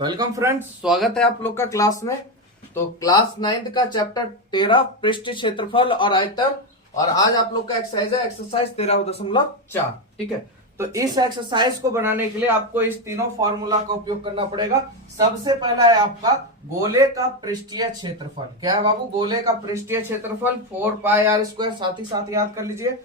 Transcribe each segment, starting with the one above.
Welcome friends, स्वागत है आप लोग का क्लास में। तो क्लास 9th का चैप्टर 13 पृष्ठ क्षेत्रफल और आयतन, और आज आप लोग का एक्सरसाइज है एक्सरसाइज 13.4। ठीक है, तो इस एक्सरसाइज को बनाने के लिए आपको इस तीनों फॉर्मूला का उपयोग करना पड़ेगा। सबसे पहला है आपका गोले का पृष्ठीय क्षेत्रफल। क्या है बाबू? गोले का पृष्ठीय क्षेत्रफल 4πr², साथ ही साथ याद कर लीजिए।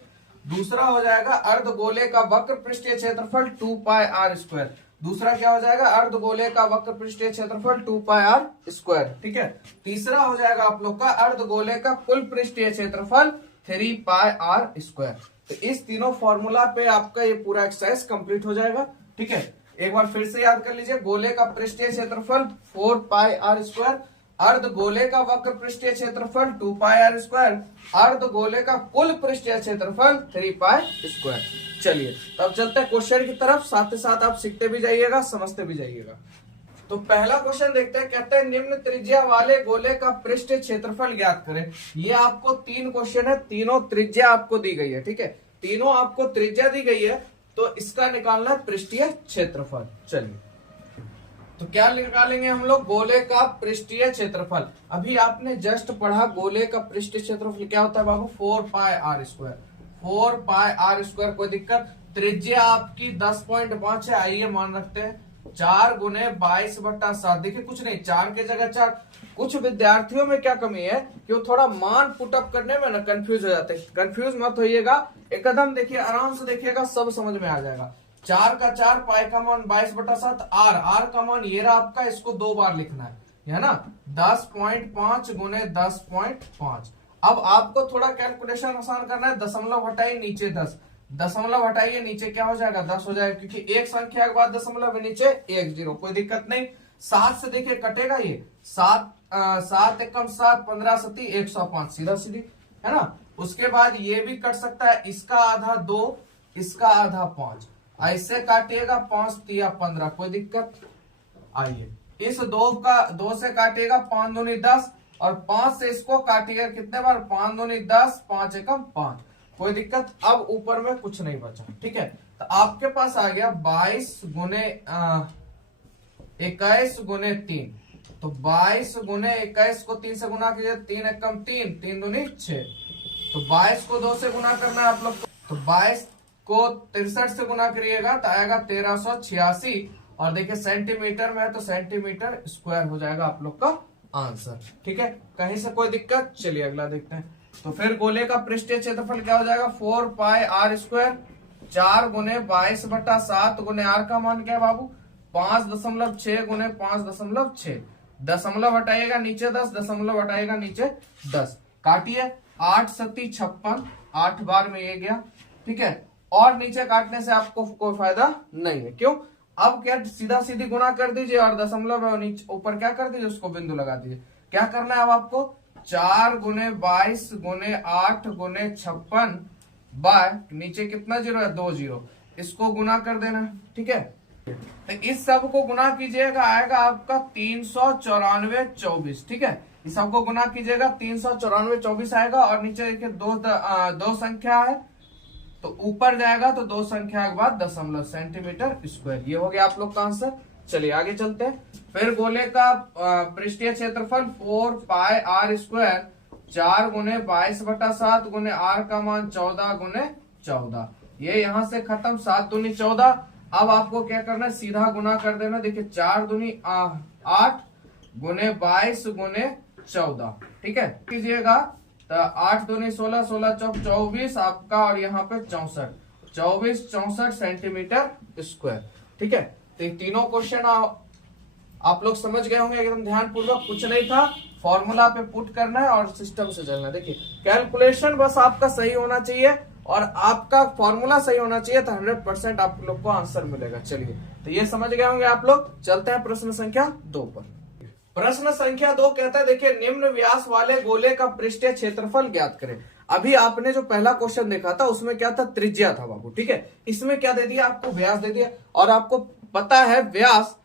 दूसरा हो जाएगा अर्धगोले का वक्र पृष्ठीय क्षेत्रफल 2πr²। दूसरा क्या हो जाएगा? अर्धगोले का वक्र पृष्ठीय क्षेत्रफल 2πr²। ठीक है। तीसरा हो जाएगा आप लोग का अर्धगोले का कुल पृष्ठीय क्षेत्रफल 3πr²। तो इस तीनों फॉर्मूला पे आपका ये पूरा एक्सरसाइज कंप्लीट हो जाएगा। ठीक है, एक बार फिर से याद कर लीजिए। गोले का पृष्ठीय क्षेत्रफल 4πr², अर्धगोले का वक्र पृष्ठीय क्षेत्रफल 2πr², अर्धगोले का कुल पृष्ठीय क्षेत्रफल 3π²। चलिए तब चलते हैं क्वेश्चन की तरफ, साथ ही साथ आप सीखते भी जाइएगा, समझते भी जाइएगा। तो पहला क्वेश्चन देखते हैं। कहते हैं निम्न त्रिज्या वाले गोले का पृष्ठीय क्षेत्रफल ज्ञात करें। ये आपको 3 क्वेश्चन है, तीनों त्रिज्या आपको दी गई है। ठीक है, तीनों आपको त्रिज्या दी गई है, तो इसका निकालना है पृष्ठीय क्षेत्रफल। चलिए तो क्या निकालेंगे हम लोग? गोले का पृष्ठीय क्षेत्रफल। अभी आपने जस्ट पढ़ा गोले का पृष्ठीय क्षेत्रफल क्या होता है बाबू? 4πr²। 4πr²। कोई दिक्कत? त्रिज्या आपकी 10.5 है। आइए मान रखते हैं 4 गुने 22/7। देखिए कुछ नहीं, 4 के जगह 4। कुछ विद्यार्थियों में क्या कमी है कि वो थोड़ा मान पुटअप करने में ना कंफ्यूज हो जाते हैं। कंफ्यूज मत होइएगा, एकदम देखिए, आराम से देखिएगा, सब समझ में आ जाएगा। 4 का 4, पाई का मान 22/7, आर का मान ये रहा आपका, इसको 2 बार लिखना है ना, 10.5 गुने 10.5। अब आपको थोड़ा कैलकुलेशन आसान करना है। दशमलव हटाइए, नीचे 10, दशमलव हटाइए, नीचे क्या हो जाएगा? 10 हो जाएगा, क्योंकि एक संख्या के बाद दशमलव है, नीचे 1 0। कोई दिक्कत नहीं। 7 से देखिए कटेगा ये, 7 एकम 7, 15 सती 105, सीधा सीधी है ना। उसके बाद ये भी कट सकता है, इसका आधा 2, इसका आधा 5, ऐसे काटिएगा 5 तिया 15। कोई दिक्कत? आइए इस 2 से काटिएगा 5 दूनी 10, और 5 से इसको काटिएगा कितने बार? 5 दूनी 10, 5 एकम 5। कोई दिक्कत? अब ऊपर में कुछ नहीं बचा। ठीक है, तो आपके पास आ गया 22 गुने 21 गुने 3। तो 22 गुने 21 को 3 से गुना कीजिए, 3 एकम 3, 3 दूनी 6। तो 22 को 2 से गुना करना है आप लोग को। तो 22 को 63 से गुना करिएगा तो आएगा 1386। और देखिए सेंटीमीटर में है तो सेंटीमीटर स्क्वायर हो जाएगा आप लोग का आंसर। ठीक है, कहीं से कोई दिक्कत? चलिए अगला देखते हैं। तो फिर गोले का पृष्ठीय क्षेत्रफल क्या हो जाएगा? 4πr²। 4 गुने 22/7 गुने आर का मान क्या है बाबू? 5.6 गुने 5.6। दशमलव हटाइएगा, नीचे 10, दशमलव हटाइएगा, नीचे 10। काटिए, 8 सती 56, 8 बार में ये गया। ठीक है, और नीचे काटने से आपको कोई फायदा नहीं है। क्यों? अब क्या, सीधा सीधी गुणा कर दीजिए, और दशमलव है नीचे ऊपर क्या कर दीजिए, उसको बिंदु लगा दीजिए। क्या करना है अब आपको? 4 गुने 22 गुने 8 गुने 56 बाय नीचे कितना जीरो है? 2 0। इसको गुना कर देना। ठीक है, तो इस सब को गुना कीजिएगा, आएगा आपका 394 24। ठीक है, इस सबको गुना कीजिएगा, 394 24 आएगा। और नीचे देखिए दो संख्या है, तो ऊपर जाएगा तो 2 संख्या के बाद दशमलव, सेंटीमीटर स्क्वायर। ये हो गया आप लोग का आंसर। चलिए आगे चलते हैं। फिर गोले का पृष्ठीय क्षेत्रफल 4πr²। 4 गुने 22/7 गुने आर का मान 14 गुने 14। ये यहां से खत्म, 7 दूनी 14। अब आपको क्या करना है? सीधा गुना कर देना। देखिए 4 दूनी 8 गुने 22 गुने 14। ठीक है, कीजिएगा तो 8 दूनी 16, 16 चौक 24 आपका, और यहाँ पे 64 सेंटीमीटर स्क्वायर। ठीक है, तो तीनों क्वेश्चन आप लोग समझ गए होंगे एकदम ध्यान पूर्वक। कुछ नहीं था, फॉर्मूला पे पुट करना है और सिस्टम से चलना है। देखिए कैलकुलेशन बस आपका सही होना चाहिए, और आपका फॉर्मूला सही होना चाहिए, तो 100% आप लोग को आंसर मिलेगा। चलिए, तो ये समझ गए होंगे आप लोग। चलते हैं प्रश्न संख्या 2 पर। प्रश्न संख्या 2 कहता है, देखिए निम्न व्यास वाले गोले का पृष्ठीय क्षेत्रफल ज्ञात करें। अभी आपने जो पहला क्वेश्चन देखा था उसमें क्या था? त्रिज्या था बाबू। ठीक है, इसमें क्या दे दिया आपको? व्यास दे दिया। और आपको पता है व्यास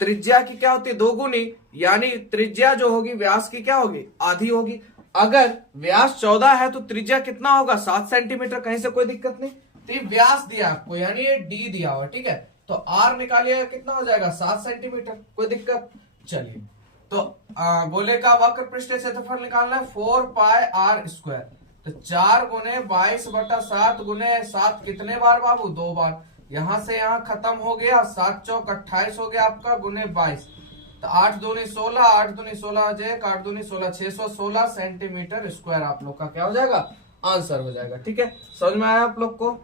त्रिज्या की क्या होती है? 2 गुनी, यानी त्रिज्या जो होगी व्यास की क्या होगी? आधी होगी। अगर व्यास 14 है तो त्रिज्या कितना होगा? 7 सेंटीमीटर। कहीं से कोई दिक्कत नहीं। तो ये व्यास दिया आपको, यानी ये डी दिया हुआ। ठीक है, तो आर निकालिएगा कितना हो जाएगा 7 सेंटीमीटर, कोई दिक्कत। चलिए तो गोले का वक्र पृष्ठीय क्षेत्रफल निकालना है 4 पाई आर स्क्वायर। तो 4 गुने 22/7 गुने 7 कितने बार बाबू 2 बार, यहां से यहां खत्म हो गया, 7 चौक 28 हो गया आपका गुने 22, तो 8 दूनी 16, 8 दूनी 16 हो जाएगा, 8 दूनी 16, 616 सेंटीमीटर स्क्वायर आप लोग का क्या हो जाएगा आंसर हो जाएगा। ठीक है, समझ में आया आप लोग को।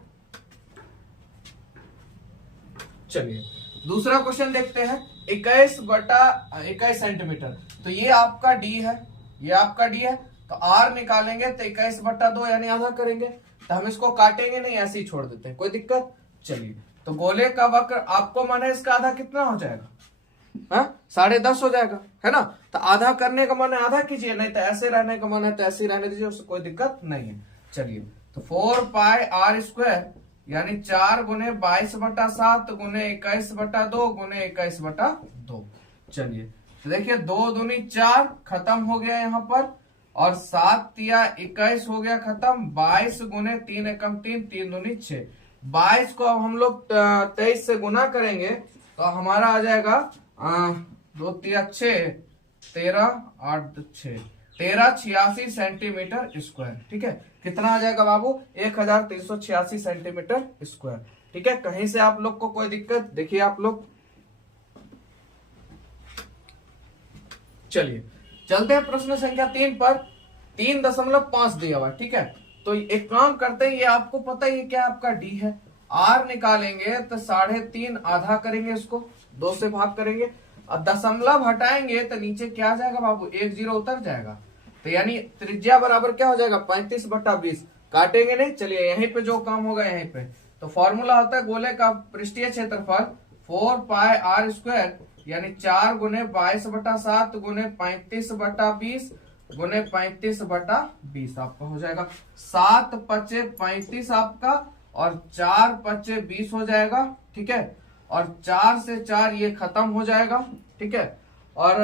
चलिए दूसरा क्वेश्चन देखते हैं, 21/21 सेंटीमीटर। तो ये आपका डी है, ये आपका डी है, तो आर निकालेंगे तो 21/2 यानी आधा करेंगे, तो हम इसको काटेंगे नहीं, ऐसे ही छोड़ देते हैं, कोई दिक्कत। चलिए तो गोले का वक्र आपको माने इसका आधा कितना हो जाएगा, हाँ 10.5 हो जाएगा, है ना। तो आधा करने का माने आधा कीजिए, नहीं तो ऐसे रहने का माने तो ऐसे ही रहने दीजिए, उससे कोई दिक्कत नहीं है। चलिए तो 4 पाई आर स्क्वायर यानी 4 गुने 22/7 गुने 21/2 गुने 21/2। चलिए तो देखिए 2 दूनी 4 खत्म हो गया यहाँ पर, और 7 या 21 हो गया खत्म, 22 गुने 3 एकम 3, 3 दूनी 6, 22 को अब हम लोग 23 से गुना करेंगे तो हमारा आ जाएगा 2 3 6 13 8 6 1386 सेंटीमीटर स्क्वायर। ठीक है, कितना आ जाएगा बाबू 1386 सेंटीमीटर स्क्वायर। ठीक है, कहीं से आप लोग को कोई दिक्कत, देखिए आप लोग। चलिए चलते हैं प्रश्न संख्या 3 पर। 3.5 दिया हुआ। ठीक है, तो एक काम करते हैं, ये आपको पता ही है क्या आपका डी है, आर निकालेंगे तो 3.5 आधा करेंगे, इसको 2 से भाग करेंगे, और दशमलव हटाएंगे तो नीचे क्या आ जाएगा बाबू 1 0 उतर जाएगा, तो यानी त्रिज्या बराबर क्या हो जाएगा 35/20, काटेंगे नहीं। चलिए यहीं पे जो काम होगा यहीं पे, तो फॉर्मूला होता है गोले का पृष्ठीय क्षेत्रफल 4 पाई आर स्क्वायर यानी 4 गुने 22/7 गुने 35/20 गुने 35/20 आपका हो जाएगा 7 5 35 आपका, और 4 5 20 हो जाएगा। ठीक है, और 4 से 4 ये खत्म हो जाएगा। ठीक है, और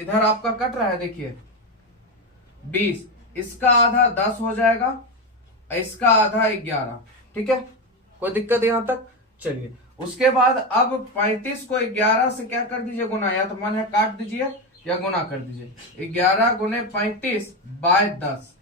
इधर आपका कट रहा है, देखिए 20, इसका आधा 10 हो जाएगा, इसका आधा 11। ठीक है, कोई दिक्कत यहां तक। चलिए उसके बाद अब 35 को 11 से क्या कर दीजिए गुना, या तो मन है काट दीजिए या गुना कर दीजिए, 11 गुने 35/10,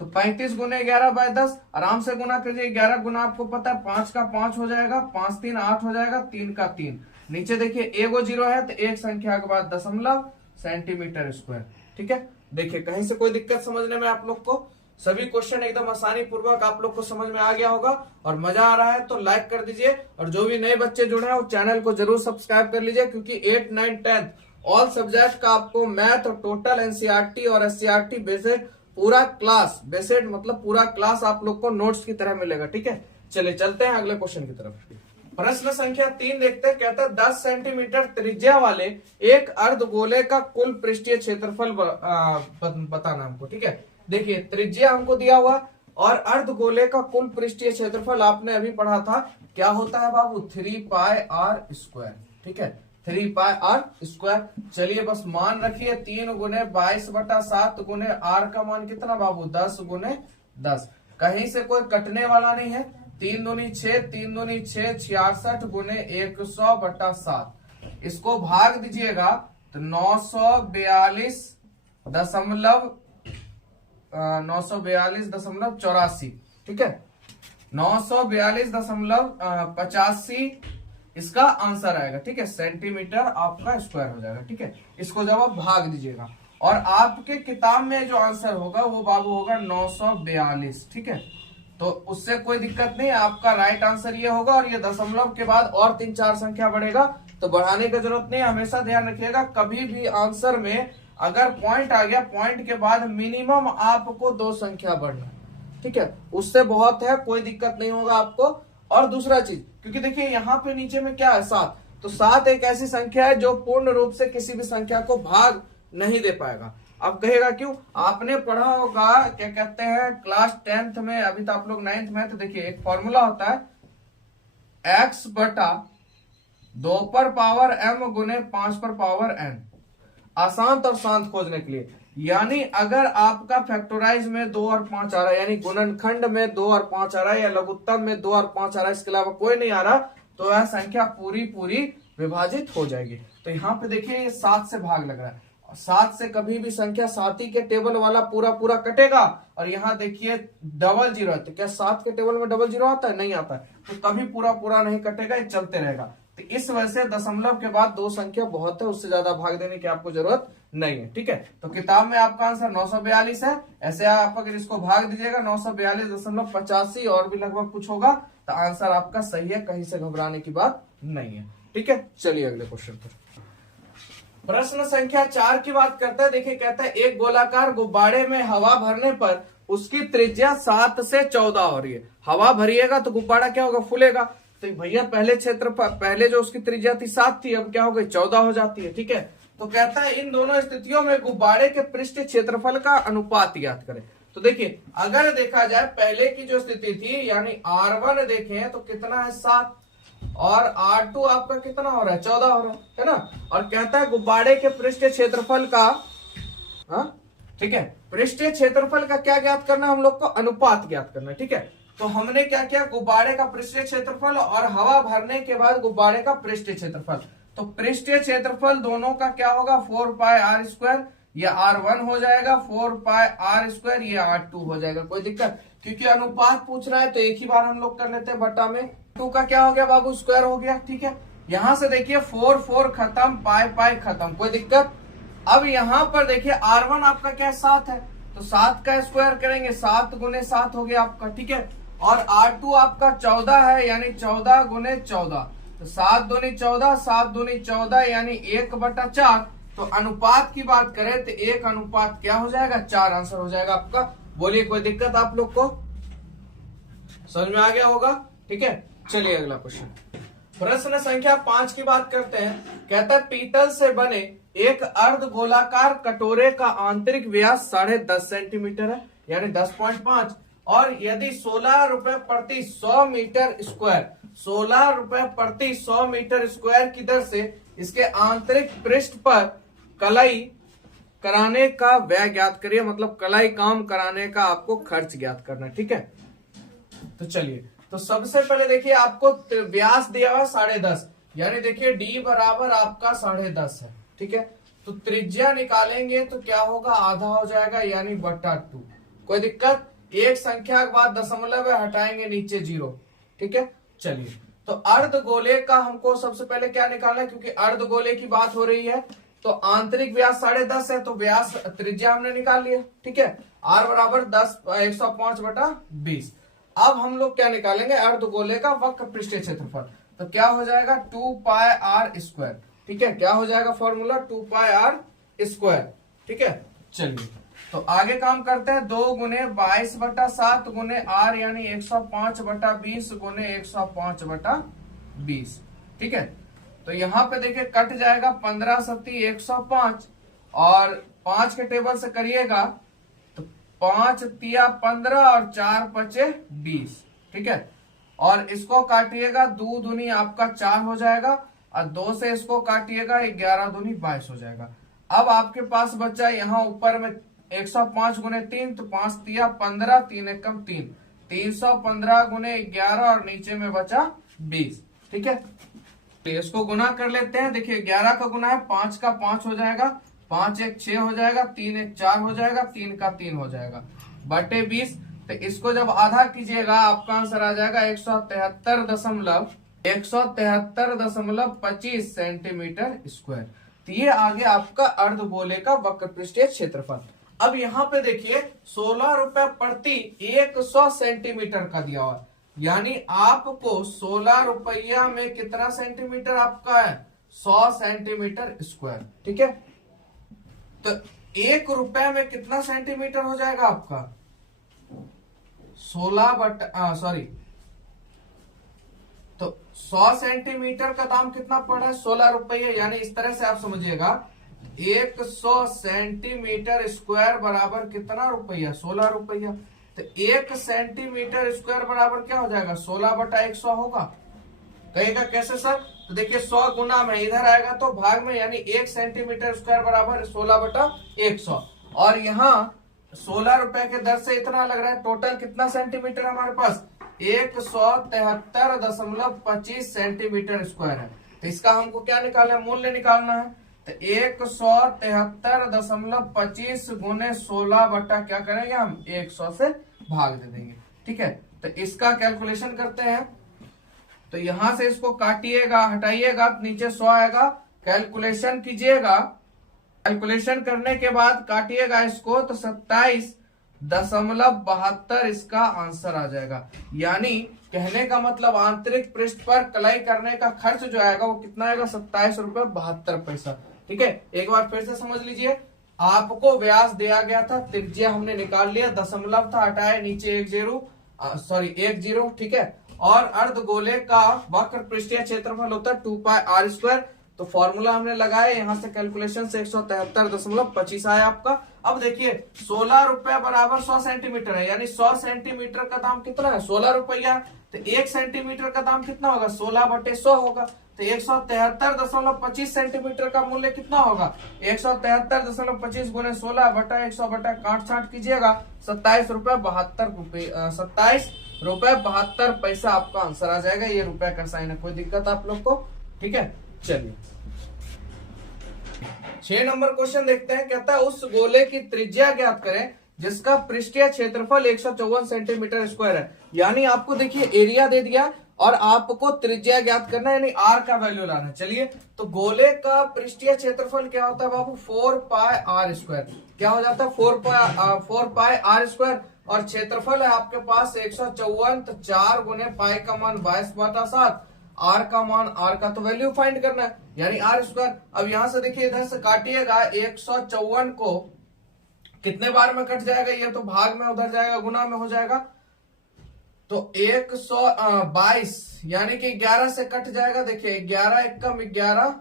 तो 35 गुने 11/10 आराम से गुना कीजिए, 11 गुना आपको पता है 5 का 5 हो जाएगा, 5 3 8 हो जाएगा, 3 का 3, नीचे देखिए एगो 0 है तो एक संख्या के बाद दशमलव सेंटीमीटर स्क्वायर। ठीक है, देखिए कहीं से कोई दिक्कत समझने में आप लोग को, सभी क्वेश्चन एकदम आसानी पूर्वक आप लोग को समझ में आ गया होगा, और मजा आ रहा है तो लाइक कर दीजिए, और जो भी नए बच्चे जुड़े हैं वो चैनल को जरूर सब्सक्राइब कर लीजिए, क्योंकि 8 9 10 ऑल सब्जेक्ट का आपको मैथ और टोटल एनसीईआरटी और एससीईआरटी बेसिक पूरा क्लास, बेसिक मतलब पूरा क्लास आप लोग को नोट्स की तरह मिलेगा। ठीक है, चलिए चलते हैं अगले क्वेश्चन की तरफ। प्रश्न संख्या 3 देखते हैं, कहता है 10 सेंटीमीटर त्रिज्या वाले एक अर्धगोले का कुल पृष्ठीय क्षेत्रफल बताना हमको। ठीक है, देखिए त्रिज्या हमको दिया हुआ, और अर्धगोले का कुल पृष्ठीय क्षेत्रफल आपने अभी पढ़ा था क्या होता है बाबू 3 पाई आर स्क्वायर। ठीक है, 3 पाई आर स्क्वायर। चलिए बस मान रखिए 3 गुने 22/7 गुने आर का मान कितना बाबू 10 गुने 10, कहीं से कोई कटने वाला नहीं है, 3 दूनी 6 3 दूनी 6 66 गुने 100/7, इसको भाग दीजिएगा तो 942.84। ठीक है, 942.85 इसका आंसर आएगा। ठीक है, सेंटीमीटर आपका स्क्वायर हो जाएगा। ठीक है, इसको जब आप भाग दीजिएगा, और आपके किताब में जो आंसर होगा वो बाबू होगा 942। ठीक है, तो उससे कोई दिक्कत नहीं, आपका राइट आंसर ये होगा, और ये दशमलव के बाद और 3 4 संख्या बढ़ेगा तो बढ़ाने की जरूरत नहीं। हमेशा ध्यान रखिएगा कभी भी आंसर में अगर पॉइंट आ गया, पॉइंट के बाद मिनिमम आपको 2 संख्या बढ़ना है। ठीक है, उससे बहुत है, कोई दिक्कत नहीं होगा आपको। और दूसरा चीज, क्योंकि देखिए यहाँ पे नीचे में क्या है 7, तो 7 एक ऐसी संख्या है जो पूर्ण रूप से किसी भी संख्या को भाग नहीं दे पाएगा। अब कहेगा क्यों, आपने पढ़ा होगा क्या कहते हैं क्लास 10th में, अभी तो आप लोग 9th में, तो देखिए एक फॉर्मूला होता है x/2 पर पावर m गुने 5 पर पावर n, अशांत और शांत खोजने के लिए। यानी अगर आपका फैक्टराइज में 2 और 5 आ रहा है, यानी गुणनखंड में 2 और 5 आ रहा है, या लघुत्तम में 2 और 5 आ रहा है, इसके अलावा कोई नहीं आ रहा, तो वह संख्या पूरी पूरी विभाजित हो जाएगी। तो यहाँ पे देखिए ये 7 से भाग लग रहा है, 7 से कभी भी संख्या 7 ही के टेबल वाला पूरा पूरा कटेगा। और यहाँ देखिए डबल जीरो है, तो क्या 7 के टेबल में डबल जीरो आता है? नहीं आता है, तो कभी पूरा पूरा नहीं कटेगा, ये चलते रहेगा। तो इस वजह से दशमलव के बाद 2 संख्या बहुत है, उससे ज्यादा भाग देने की आपको जरूरत नहीं है। ठीक है, तो किताब में आपका आंसर 942 है। ऐसे आप अगर इसको भाग दीजिएगा 942.85 और भी लगभग कुछ होगा, तो आंसर आपका सही है, कहीं से घबराने की बात नहीं है। ठीक है, चलिए अगले क्वेश्चन पर। प्रश्न संख्या 4 की बात करते हैं। देखिए कहता है एक गोलाकार गुब्बारे में हवा भरने पर उसकी त्रिज्या 7 से 14 हो रही है। हवा भरिएगा तो गुब्बारा क्या होगा? फूलेगा। तो भैया पहले क्षेत्र पर पहले जो उसकी त्रिज्या थी 7 थी, अब क्या हो गई? 14 हो जाती है। ठीक है, तो कहता है इन दोनों स्थितियों में गुब्बारे के पृष्ठ क्षेत्रफल का अनुपात ज्ञात करें। तो देखिए अगर देखा जाए पहले की जो स्थिति थी यानी R1 देखें तो कितना है? 7, और R2 आपका कितना हो रहा है? 14 हो रहा है ना। और कहता है गुब्बारे के पृष्ठ क्षेत्रफल का, ठीक है, पृष्ठ क्षेत्रफल का क्या ज्ञात करना है हम लोग को? अनुपात ज्ञात करना है। ठीक है, तो हमने क्या किया? गुब्बारे का पृष्ठ क्षेत्रफल और हवा भरने के बाद गुब्बारे का पृष्ठ क्षेत्रफल। तो पृष्ठ क्षेत्रफल दोनों का क्या होगा? 4πr², ये R1 हो जाएगा, 4πr², ये R2 हो जाएगा। कोई दिक्कत? क्योंकि अनुपात पूछ रहा है तो एक ही बार हम लोग कर लेते हैं, बट्टा में 2 का क्या हो गया बाबू? स्क्वायर हो गया। ठीक है, यहां से देखिए 4 खत्म, पाई खत्म, कोई दिक्कत? अब यहाँ पर देखिए R1 आपका क्या है? 7 है, तो 7 का स्क्वायर करेंगे, 7 गुने 7 हो गया आपका। ठीक है, और R2 आपका 14 है, यानी 14 गुने 14, तो 7 दूनी 14, 7 दूनी 14, यानी 1/4। तो अनुपात की बात करें तो 1 अनुपात क्या हो जाएगा? 4 आंसर हो जाएगा आपका। बोलिए कोई दिक्कत आप लोग को? समझ में आ गया होगा? ठीक है, चलिए अगला क्वेश्चन। प्रश्न संख्या 5 की बात करते हैं। कहता है पीतल से बने एक अर्ध गोलाकार कटोरे का आंतरिक व्यास 10.5 सेंटीमीटर है, यानी 10.5, और यदि 16 रुपए प्रति 100 मीटर स्क्वायर, 16 रुपए प्रति 100 मीटर स्क्वायर की दर से इसके आंतरिक पृष्ठ पर कलाई कराने का व्यय ज्ञात करिए। मतलब कलाई काम कराने का आपको खर्च ज्ञात करना है। ठीक है, तो चलिए, तो सबसे पहले देखिए आपको व्यास दिया हुआ 10.5, यानी देखिए डी बराबर आपका 10.5 है। ठीक है, तो त्रिज्या निकालेंगे तो क्या होगा? आधा हो जाएगा, यानी बटा 2। कोई दिक्कत? एक संख्या के बाद दशमलव हटाएंगे, नीचे 0। ठीक है, चलिए, तो अर्ध गोले का हमको सबसे पहले क्या निकालना है? क्योंकि अर्ध गोले की बात हो रही है, तो आंतरिक व्यास 10.5 है, तो व्यास त्रिज्या हमने निकाल लिया। ठीक है, R बराबर 105/20। अब हम लोग क्या निकालेंगे? अर्धगोले का वक्र पृष्ठीय क्षेत्रफल। तो क्या हो जाएगा? 2πr²। ठीक है, क्या हो जाएगा फॉर्मूला? 2πr²। ठीक है, चलिए तो आगे काम करते हैं। 2 गुने 22/7 गुने R, यानी 105/20 गुने 105/20। ठीक है, तो यहाँ पे देखिए कट जाएगा 15 सत्ती 105, और 5 के टेबल से करिएगा 5 तिया 15 और 4 पचे 20। ठीक है, और इसको काटिएगा 2 दूनी आपका 4 हो जाएगा, और 2 से इसको काटिएगा 11 दूनी 22 हो जाएगा। अब आपके पास बचा यहाँ ऊपर में 105 गुने 3, तो 5 तिया 15, 3 एकम 3, 315 गुने 11, और नीचे में बचा 20। ठीक है, तो इसको गुना कर लेते हैं। देखिए 11 का गुना है 5 का 5 हो जाएगा, 5 एक 6 हो जाएगा, 3 एक 4 हो जाएगा, 3 का 3 हो जाएगा, बटे 20। तो इसको जब आधा कीजिएगा आपका आंसर आ जाएगा 173.25 सेंटीमीटर स्क्वायर। तो ये आगे आपका अर्धगोले का वक्र पृष्ठीय क्षेत्रफल। अब यहाँ पे देखिए 16 रुपए प्रति 100 सेंटीमीटर का दिया हुआ, यानी आपको 16 रुपया में कितना सेंटीमीटर आपका है? 100 सेंटीमीटर स्क्वायर। ठीक है, तो 1 रुपए में कितना सेंटीमीटर हो जाएगा आपका? 100 सेंटीमीटर का दाम कितना पड़ा है? 16 रुपये, यानी इस तरह से आप समझिएगा 100 सेंटीमीटर स्क्वायर बराबर कितना रुपया? 16 रुपया। तो 1 सेंटीमीटर स्क्वायर बराबर क्या हो जाएगा? 16/100 होगा। कहेगा कैसे सर? तो देखिए 100 गुना में इधर आएगा तो भाग में, यानी 1 सेंटीमीटर स्क्वायर बराबर 16/100, और यहाँ 16 रुपए के दर से इतना लग रहा है। टोटल कितना सेंटीमीटर हमारे पास? 173.25 सेंटीमीटर स्क्वायर है। तो इसका हमको क्या निकालना है, मूल्य निकालना है। तो 173.25 गुने 16 बटा क्या करेंगे हम 100 से भाग दे देंगे। ठीक है, तो इसका कैलकुलेशन करते हैं। तो यहां से इसको काटिएगा, हटाइएगा, नीचे 100 आएगा, कैलकुलेशन कीजिएगा। कैलकुलेशन करने के बाद काटिएगा इसको तो 27.72 इसका आंसर आ जाएगा। यानी कहने का मतलब आंतरिक पृष्ठ पर कलाई करने का खर्च जो आएगा वो कितना आएगा, 27.72 रुपए। ठीक है, एक बार फिर से समझ लीजिए। आपको व्यास दिया गया था, त्रिज्या हमने निकाल लिया, दशमलव था, हटाए, नीचे एक जीरो। ठीक है, और अर्धगोले का वक्र पृष्ठीय क्षेत्रफल होता है 2πr²। तो फॉर्मूला हमने लगाया, यहाँ से कैलकुलेशन से 173.25 आया आपका। अब देखिए 16 रुपया बराबर 100 सेंटीमीटर है, यानी 100 सेंटीमीटर का दाम कितना है, 16 रुपया। तो 1 सेंटीमीटर का दाम कितना होगा, 16/100 होगा। तो 173.25 सेंटीमीटर का मूल्य कितना होगा, 173.25 गुने 16 बटा 100 बटा काट छाट कीजिएगा, 27.72 आपका आंसर आ जाएगा। ये रुपए का साइन है, कोई दिक्कत आप लोग को। ठीक है, चलिए 6 नंबर क्वेश्चन देखते हैं। कहता है उस गोले की त्रिज्या ज्ञात करें जिसका पृष्ठीय क्षेत्रफल 154 सेंटीमीटर स्क्वायर है। यानी आपको देखिए एरिया दे दिया और आपको त्रिज्या ज्ञात करना है, यानी आर का वैल्यू लाना है। चलिए, तो गोले का पृष्ठीय क्षेत्रफल क्या होता है बाबू, 4πr²। क्या हो जाता है, 4πr²। और क्षेत्रफल है आपके पास 154, तो 4 गुने पाई का मान 22/7, आर का मान, आर का तो वैल्यू फाइंड करना है, यानी r²। अब यहां से देखिए, इधर से काटिएगा, 154 को कितने बार में कट जाएगा, ये तो भाग में उधर जाएगा, गुना में हो जाएगा। तो 122 यानी कि 11 से कट जाएगा। देखिए 11 एकम 11,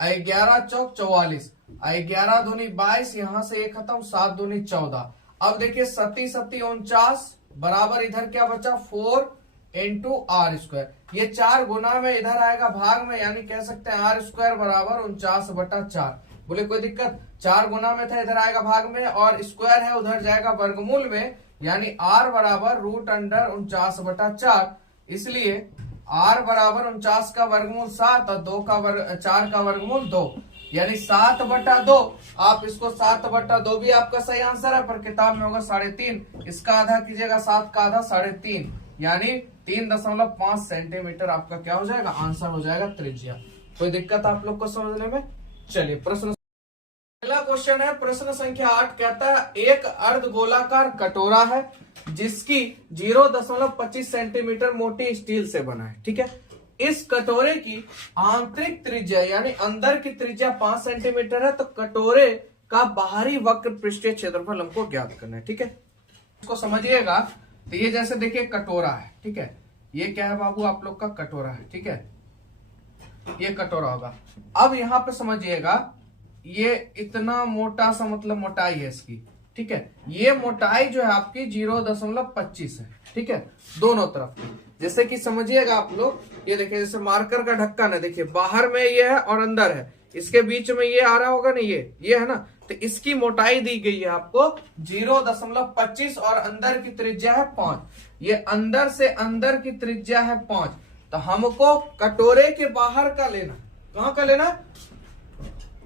11 चौक 44, 11 दूनी 22, यहां से 1 खत्म, 7 दूनी 14। अब देखिए 7 7 49 बराबर इधर क्या बचा, 4 इंटू r²। ये 4 गुना में इधर आएगा भाग में, यानी कह सकते हैं r² बराबर 49/4। बोले कोई दिक्कत, 4 गुना में था, इधर आएगा भाग में, और स्क्वायर है उधर जाएगा वर्गमूल में, यानी r बराबर √49/4। इसलिए r बराबर 49 का वर्गमूल 7 और 4 का वर्गमूल 2, यानी 7/2। आप इसको 7/2 भी आपका सही आंसर है, पर किताब में होगा 3.5। इसका आधा कीजिएगा, 7 का आधा 3.5, यानी 3.5 सेंटीमीटर आपका क्या हो जाएगा, आंसर हो जाएगा त्रिज्या। कोई दिक्कत आप लोग को समझने में। चलिए प्रश्न पहला क्वेश्चन है, प्रश्न संख्या 8। कहता है एक अर्धगोलाकार कटोरा है जिसकी 0.25 सेंटीमीटर मोटी स्टील से बना है। ठीक है, इस कटोरे की आंतरिक त्रिज्या यानी अंदर की त्रिज्या 5 सेंटीमीटर है। तो कटोरे का बाहरी वक्र पृष्ठीय क्षेत्रफल हमको ज्ञात करना है। ठीक है, इसको समझिएगा। तो ये जैसे देखिए कटोरा है, ठीक है, ये क्या है बाबू, आप लोग का कटोरा है। ठीक है, ये कटोरा होगा। अब यहां पे समझिएगा, ये इतना मोटा सा मतलब मोटाई है इसकी। ठीक है, ये मोटाई जो है आपकी 0.25 है। ठीक है, दोनों तरफ की। जैसे कि समझिएगा आप लोग, ये देखिए जैसे मार्कर का ढक्कन है, देखिए बाहर में ये है और अंदर है, इसके बीच में ये आ रहा होगा ना, ये है ना। तो इसकी मोटाई दी गई है आपको 0.25 और अंदर की त्रिज्या है 5। ये अंदर से अंदर की त्रिज्या है 5। तो हमको कटोरे के बाहर का लेना, कहां का लेना,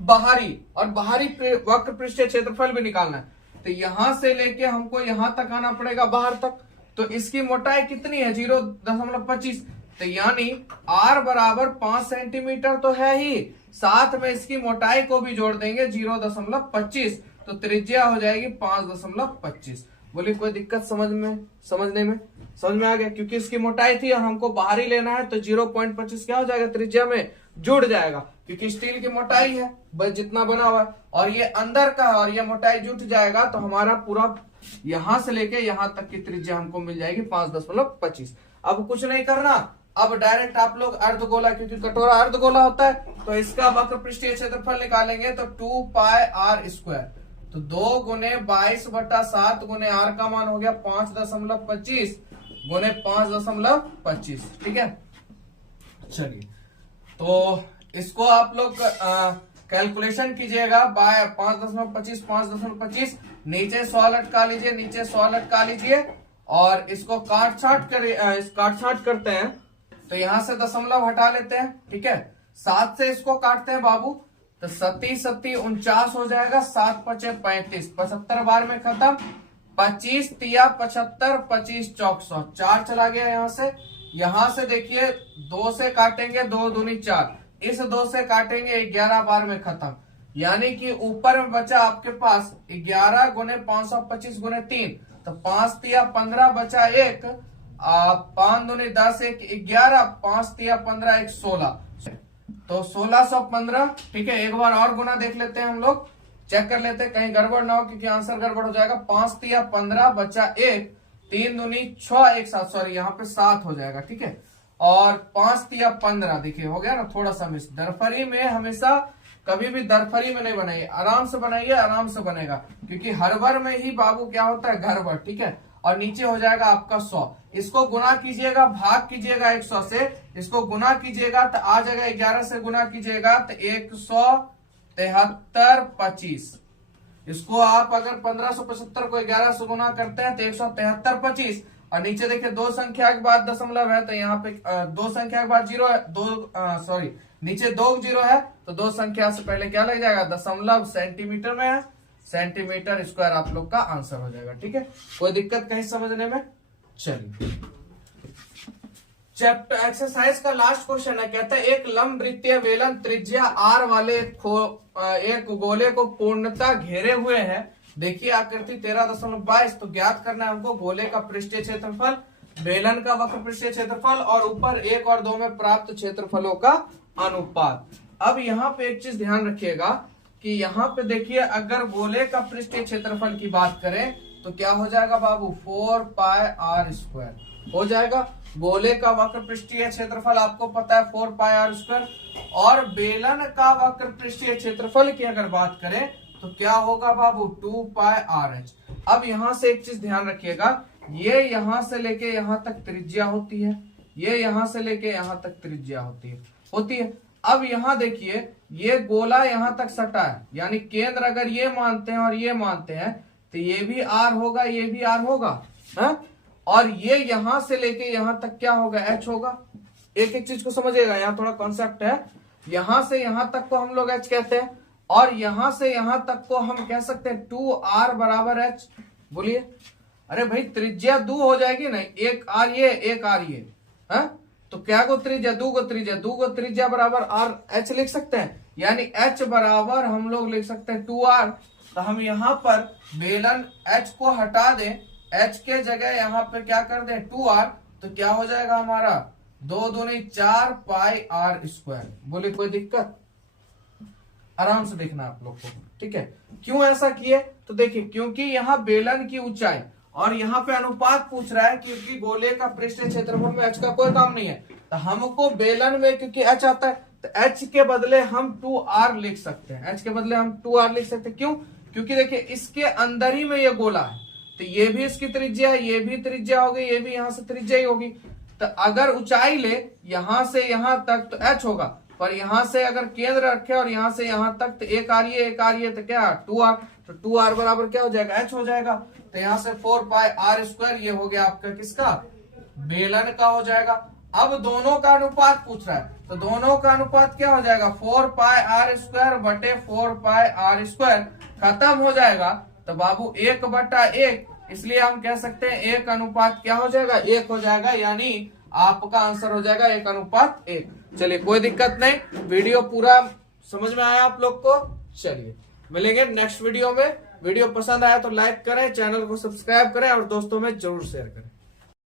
बाहरी, और बाहरी वक्र पृष्ठीय क्षेत्रफल भी निकालना है। तो यहां से लेके हमको यहां तक आना पड़ेगा, बाहर तक। तो इसकी मोटाई कितनी है, 0.25। तो यानी r बराबर 5 सेंटीमीटर तो है ही, साथ में इसकी मोटाई को भी जोड़ देंगे 0.25, तो त्रिज्या हो जाएगी 5.25। बोलिए कोई दिक्कत समझने में आ गया, क्योंकि इसकी मोटाई थी और हमको बाहरी लेना है। तो 0.25 क्या हो जाएगा, त्रिज्या में जुड़ जाएगा, क्योंकि स्टील की मोटाई है बस जितना बना हुआ है, और ये अंदर का है और ये मोटाई जुट जाएगा। तो हमारा पूरा यहां से लेके यहां तक की त्रिज्या हमको मिल जाएगी 5.25। अब कुछ नहीं करना, अब डायरेक्ट आप लोग अर्धगोला, क्योंकि कटोरा अर्धगोला होता है, तो इसका वक्र पृष्ठीय क्षेत्रफल निकालेंगे। तो 2πr², तो 2 गुने 22/7 गुने r का मान हो गया 5.25 गुने 5.25। ठीक है, चलिए तो इसको आप लोग कैलकुलेशन कीजिएगा। 5.25 नीचे 100 लटका लीजिए, और इसको काट छाट करते हैं तो यहां से दशमलव हटा लेते हैं, ठीक है। 7 से इसको काटते हैं बाबू, तो 7 49 हो जाएगा, 7 पचे 35, 75 बार में खत्म, 25 तिया 75, 25 चौक 100, 4 चला गया यहां से देखिए 2 से काटेंगे, 2 दूनी 4, इस 2 से काटेंगे 11 बार में खत्म, यानी कि ऊपर में बचा आपके पास 11 गुने 525 गुने 3, तो 5 तिया 15 बचा 1, 5 दूनी 10, 1 11, 5 तिया 15, 1 16, तो 1615, ठीक है। एक बार और गुना देख लेते हैं, हम लोग चेक कर लेते हैं कहीं गड़बड़ ना हो, क्योंकि आंसर गड़बड़ हो जाएगा। 5 तिया 15 बचा 1, 3 दूनी 6, 1 7, सॉरी यहाँ पे 7 हो जाएगा, ठीक है। और 5 तिया 15, देखिए हो गया ना, थोड़ा सा मिस। दरफरी में हमेशा कभी भी दरफरी में नहीं बनाइए, आराम से बनाइए, आराम से बनेगा, क्योंकि हरबर में ही बाबू क्या होता है, गड़बड़, ठीक है। और नीचे हो जाएगा आपका 100, इसको गुना कीजिएगा, भाग कीजिएगा 100 से, इसको गुना कीजिएगा तो आ जाएगा 11 से गुना कीजिएगा तो 173 25, इसको आप अगर 1575 को 11 से गुना करते हैं तो 173 25, और नीचे देखिए 2 संख्या के बाद दशमलव है, तो यहाँ पे 2 संख्या के बाद 0 है, नीचे 2 0 है, तो 2 संख्या से पहले क्या लग जाएगा, दशमलव, सेंटीमीटर में है, सेंटीमीटर स्क्वायर आप लोग का आंसर हो जाएगा, ठीक है। कोई दिक्कत कहीं समझने में? चलिए चैप्टर एक्सरसाइज का लास्ट क्वेश्चन है, कहता है एक लंब वृत्तीय बेलन त्रिज्या r वाले एक गोले को पूर्णतः घेरे हुए है। देखिए आकृति 13.22, तो ज्ञात करना है हमको गोले का पृष्ठीय क्षेत्रफल, बेलन का वक्र पृष्ठीय क्षेत्रफल और ऊपर 1 और 2 में प्राप्त क्षेत्रफलों का अनुपात। अब यहाँ पे एक चीज ध्यान रखिएगा कि यहाँ पे देखिए अगर गोले का पृष्ठीय क्षेत्रफल की बात करें तो क्या हो जाएगा बाबू, 4 पाई r स्क्वायर हो जाएगा। गोले का वक्र पृष्ठीय क्षेत्रफल आपको पता है 4 पाई r स्क्वायर, और बेलन का वक्र पृष्ठीय क्षेत्रफल की अगर बात करें तो क्या होगा बाबू, 2 पाई RH। अब यहाँ से एक चीज ध्यान रखिएगा, ये यहाँ से लेके यहाँ तक त्रिज्या होती है, ये यहाँ से लेके यहाँ तक त्रिज्या होती है। अब यहाँ देखिए ये गोला यहाँ तक सटा है, यानी केंद्र अगर ये मानते हैं और ये मानते हैं तो ये भी R होगा, ये भी R होगा, है? और ये यहां से लेके यहां तक क्या होगा, H होगा। एक एक चीज को समझिएगा, यहाँ थोड़ा कॉन्सेप्ट है। यहां से यहां तक को हम लोग H कहते हैं, और यहां से यहां तक को हम कह सकते हैं 2R बराबर H। बोलिए, अरे भाई त्रिज्या 2 हो जाएगी ना, एक R ये, एक R ये, है? तो क्या को त्रिज्या, 2 को त्रिज्या बराबर RH लिख सकते हैं, यानी H बराबर हम लोग लिख सकते हैं 2R। तो हम यहाँ पर बेलन H को हटा दें, H के जगह यहाँ पे क्या कर दें 2R, तो क्या हो जाएगा हमारा 2 दूनी 4 पाई R स्क्वायर। बोले कोई दिक्कत? आराम से देखना आप लोग को, ठीक है। क्यों ऐसा किए, तो देखिए क्योंकि यहाँ बेलन की ऊंचाई और यहाँ पे अनुपात पूछ रहा है, क्योंकि गोले का पृष्ठीय क्षेत्रफल में H का कोई काम नहीं है, तो हमको बेलन में क्योंकि H आता है तो H के बदले हम 2R लिख सकते हैं, H के बदले हम 2R लिख सकते हैं। क्यों? क्योंकि देखिए इसके अंदर ही में ये गोला है, तो ये भी इसकी त्रिज्या है, ये भी त्रिज्या होगी, ये भी यहाँ से त्रिज्या ही होगी। तो अगर ऊंचाई ले यहां से यहां तक तो H होगा, पर यहां से अगर केंद्र रखे और यहां से यहां तक तो एक आ रही है तो क्या 2R, तो 2R बराबर क्या हो जाएगा, H हो जाएगा। तो यहां से 4 पाई R स्क्वायर ये हो गया आपका किसका, बेलन का हो जाएगा। अब दोनों का अनुपात पूछ रहा है, तो दोनों का अनुपात क्या हो जाएगा, 4 पाई R स्क्वायर बटे 4 पाई R स्क्वायर, खत्म हो जाएगा। तो बाबू 1/1, इसलिए हम कह सकते हैं 1 अनुपात क्या हो जाएगा, 1 हो जाएगा, यानी आपका आंसर हो जाएगा 1 अनुपात 1। चलिए कोई दिक्कत नहीं, वीडियो पूरा समझ में आया आप लोग को। चलिए मिलेंगे नेक्स्ट वीडियो में। वीडियो पसंद आया तो लाइक करें, चैनल को सब्सक्राइब करें और दोस्तों में जरूर शेयर करें।